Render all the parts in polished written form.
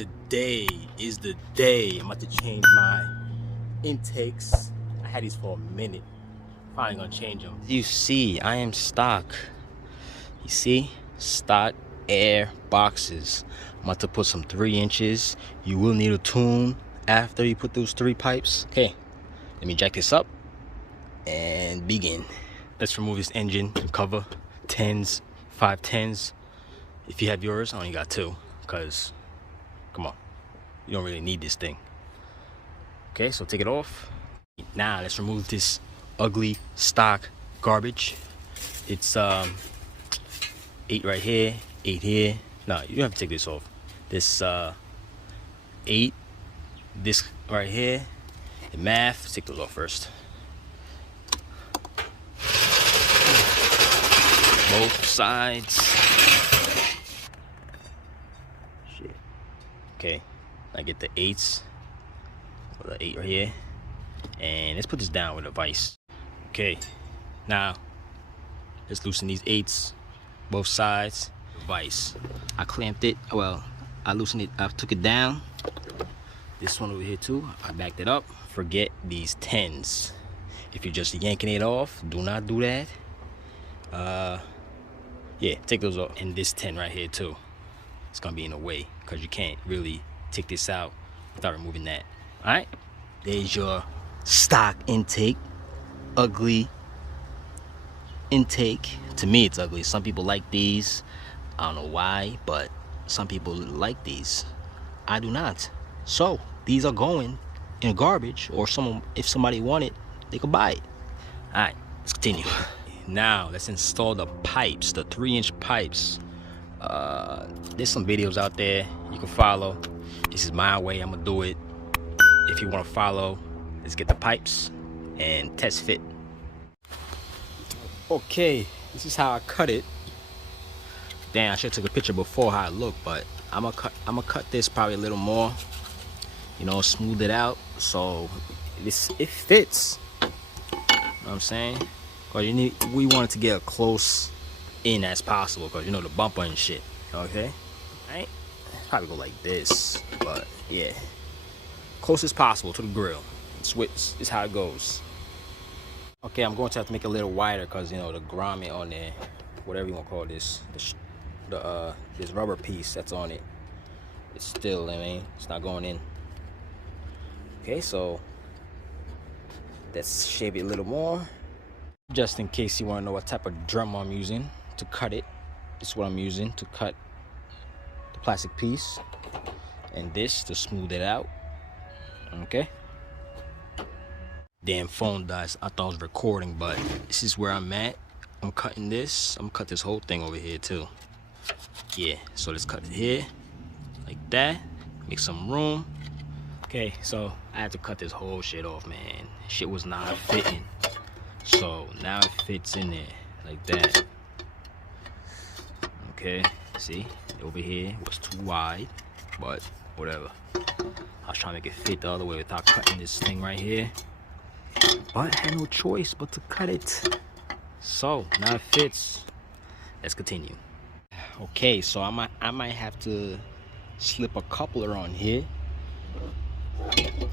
today is the day I'm about to change my intakes. I had these for a minute. Finally gonna change them. You see, I am stock. You see, stock air boxes. I'm about to put some 3 inches. You will need a tune after you put those 3 pipes. Okay, let me jack this up and begin. Let's remove this engine cover. 10s, 510s. If you have yours, I only got 2, because come on, you don't really need this thing. Okay, so take it off. Now let's remove this ugly stock garbage. It's 8 right here, 8 here. No, you don't have to take this off. This 8, this right here. The math, let's take those off first. Both sides. Shit. Okay, I get the 8s. Or the 8 right here. And let's put this down with a vise. Okay, now let's loosen these 8s, both sides. Vise. I clamped it. Well, I loosened it. I took it down. This one over here too. I backed it up. Forget these 10s. If you're just yanking it off, do not do that. Yeah, take those off. And this 10 right here too. It's gonna be in the way because you can't really take this out without removing that. All right. There's your stock intake. Ugly intake. To me, it's ugly. Some people like these. I don't know why, but some people like these. I do not. So these are going in garbage, or if somebody want it, they could buy it. All right, let's continue. Now let's install the pipes, the 3-inch pipes. There's some videos out there you can follow. This is my way. I'm gonna do it. If you want to follow, let's get the pipes and test fit. Okay, this is how I cut it. Damn, I should have took a picture before how it looked, but I'm gonna cut this probably a little more. You know, smooth it out so it fits. You know what I'm saying? Cause we want it to get as close in as possible, cause you know the bumper and shit. Okay, right? Probably go like this, but yeah, close as possible to the grill. Switch is how it goes. Okay, I'm going to have to make it a little wider because you know the grommet on there, whatever you want to call this, this rubber piece that's on it, it's still, I mean, it's not going in. Okay, so let's shape it a little more. Just in case you want to know what type of drum I'm using to cut it, this is what I'm using to cut the plastic piece, and this to smooth it out. Okay. Damn phone dies. I thought I was recording, but this is where I'm at. I'm cutting this. I'm gonna cut this whole thing over here too. Yeah, so let's cut it here like that. Make some room. Okay, so I had to cut this whole shit off, man. Shit was not fitting. So now it fits in there like that. Okay, see, over here was too wide, but whatever. I was trying to make it fit the other way without cutting this thing right here, but I had no choice but to cut it. So now it fits. Let's continue. Okay, so I might have to slip a coupler on here,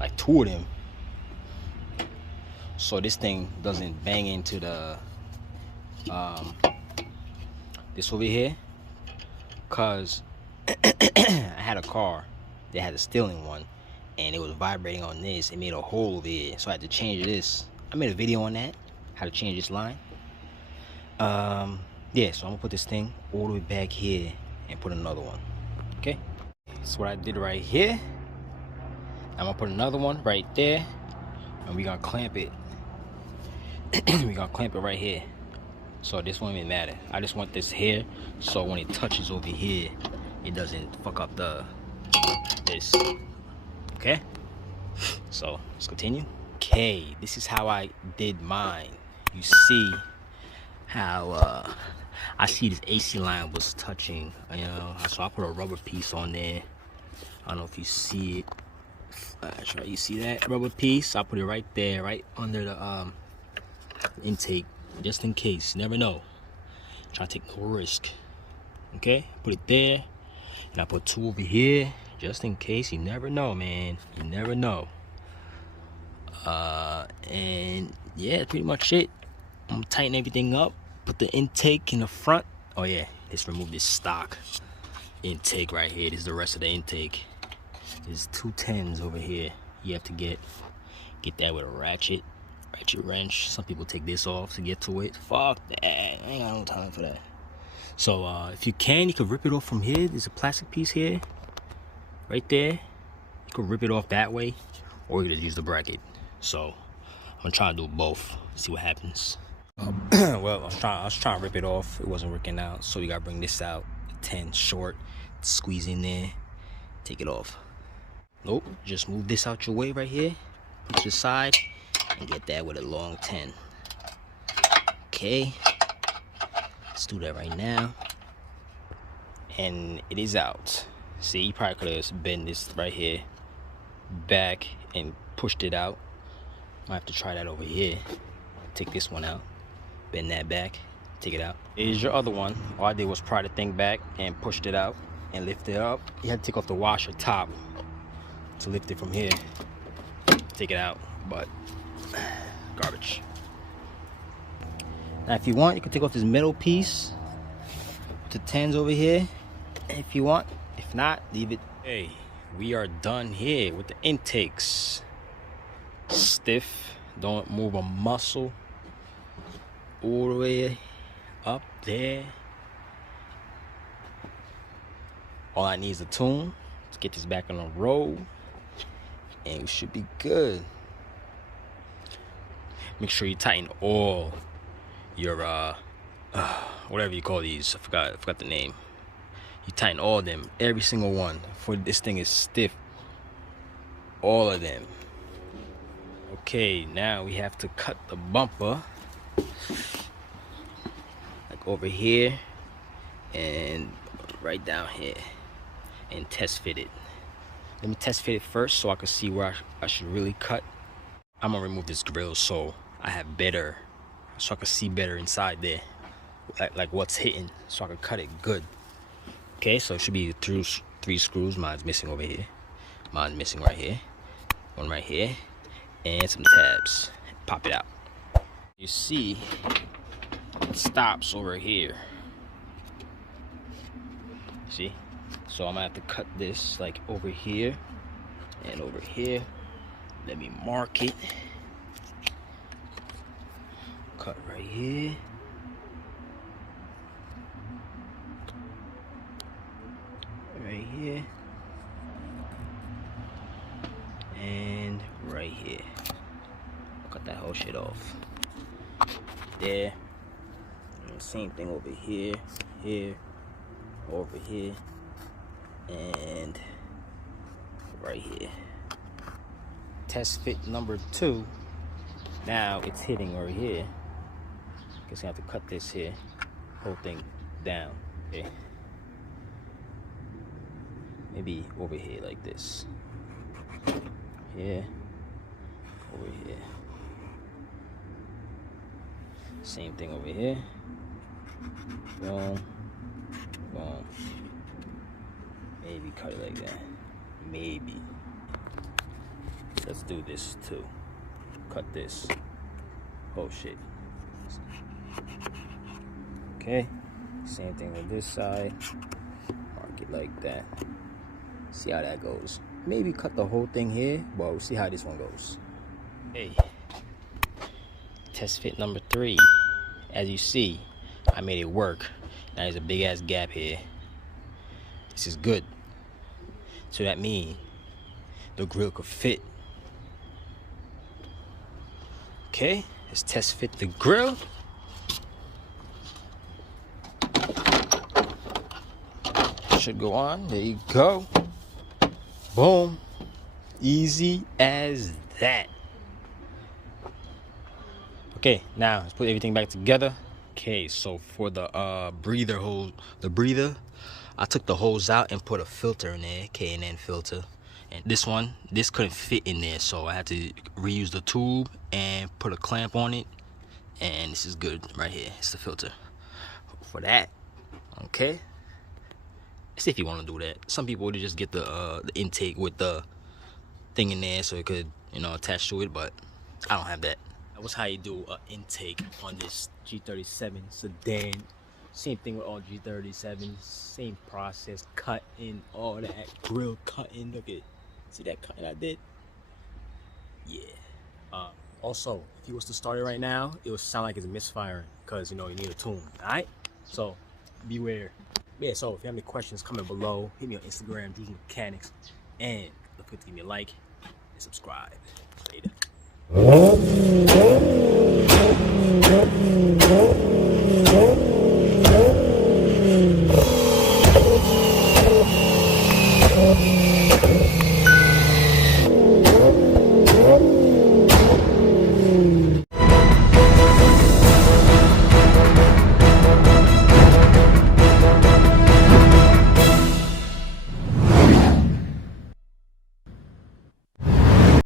like 2 of them, so this thing doesn't bang into the this over here. Cause I had a car that had a stealing one, and it was vibrating on this. It made a hole over here, so I had to change this. I made a video on that, how to change this line. Yeah, so I'm gonna put this thing all the way back here and put another one. Okay, that's what I did right here. I'm gonna put another one right there, and we're gonna clamp it. We're gonna clamp it right here, so this won't even matter. I just want this here, so when it touches over here, it doesn't fuck up this. Okay, so let's continue. Okay, this is how I did mine. You see how I see this AC line was touching, you know, so I put a rubber piece on there. I don't know if you see it. You see that rubber piece? I put it right there, right under the intake, just in case. Never know. Try to take no risk. Okay, put it there, and I put 2 over here, just in case. You never know, man. You never know. And yeah, pretty much it. I'm gonna tighten everything up, put the intake in the front. Oh yeah, let's remove this stock intake right here. This is the rest of the intake. There's two 10s over here. You have to get that with a ratchet wrench. Some people take this off to get to it. Fuck that, I ain't got no time for that. So if you can, you can rip it off from here. There's a plastic piece here, right there. You can rip it off that way, or you can just use the bracket. So I'm trying to do both, see what happens. Well, I was trying to rip it off. It wasn't working out, so you gotta bring this out. 10 short, squeeze in there, take it off. Nope, just move this out your way right here, put it to the side, and get that with a long 10. Okay, let's do that right now. And it is out. See, you probably could have bent this right here back and pushed it out. Might have to try that over here. Take this one out, bend that back, take it out. Here's your other one. All I did was pry the thing back and pushed it out and lift it up. You have to take off the washer top to lift it from here. Take it out, but garbage. Now if you want, you can take off this metal piece, the 10s over here if you want. If not, leave it. Hey, we are done here with the intakes. Stiff, don't move a muscle. All the way up there. All I need is a tune. Let's get this back on the road, and we should be good. Make sure you tighten all your whatever you call these. I forgot the name. You tighten all of them, every single one. For this thing is stiff. All of them. Okay, now we have to cut the bumper, like over here and right down here, and test fit it. Let me test fit it first so I can see where I should really cut. I'm gonna remove this grill so I have better, so I can see better inside there, like what's hitting, so I can cut it good. Okay, so it should be through 3 screws. Mine's missing over here. Mine's missing right here. One right here. And some tabs. Pop it out. You see, it stops over here. See? So I'm gonna have to cut this like over here and over here. Let me mark it. Cut right here. Right here. And right here. I'll cut that whole shit off. There. And same thing over here, here, over here, and right here. Test fit number 2. Now it's hitting right here. Guess I have to cut this here, whole thing down. Okay. Maybe over here like this. Here, over here. Same thing over here. Boom, boom. Maybe cut it like that. Maybe. Let's do this too. Cut this. Oh shit. Okay. Same thing with this side. Mark it like that. See how that goes. Maybe cut the whole thing here, but we'll see how this one goes. Hey, test fit number 3. As you see, I made it work. Now there's a big ass gap here. This is good. So that means the grill could fit. Okay, let's test fit the grill. Should go on. There you go. Boom. Easy as that. Okay, now let's put everything back together. Okay, so for the breather hose, I took the hose out and put a filter in there, K&N filter. And this couldn't fit in there, so I had to reuse the tube and put a clamp on it. And this is good right here. It's the filter for that. Okay. See if you want to do that. Some people would just get the intake with the thing in there so it could, you know, attach to it, but I don't have that. That was how you do an intake on this G37 sedan. Same thing with all G37s, same process, cutting, all that, grill cutting. Look at, see that cutting I did? Yeah. Also, if you was to start it right now, it would sound like it's misfiring because, you know, you need a tune. All right, so beware. Yeah, so if you have any questions, comment below. Hit me on Instagram, Juice Mechanics, and don't forget to give me a like and subscribe. Later.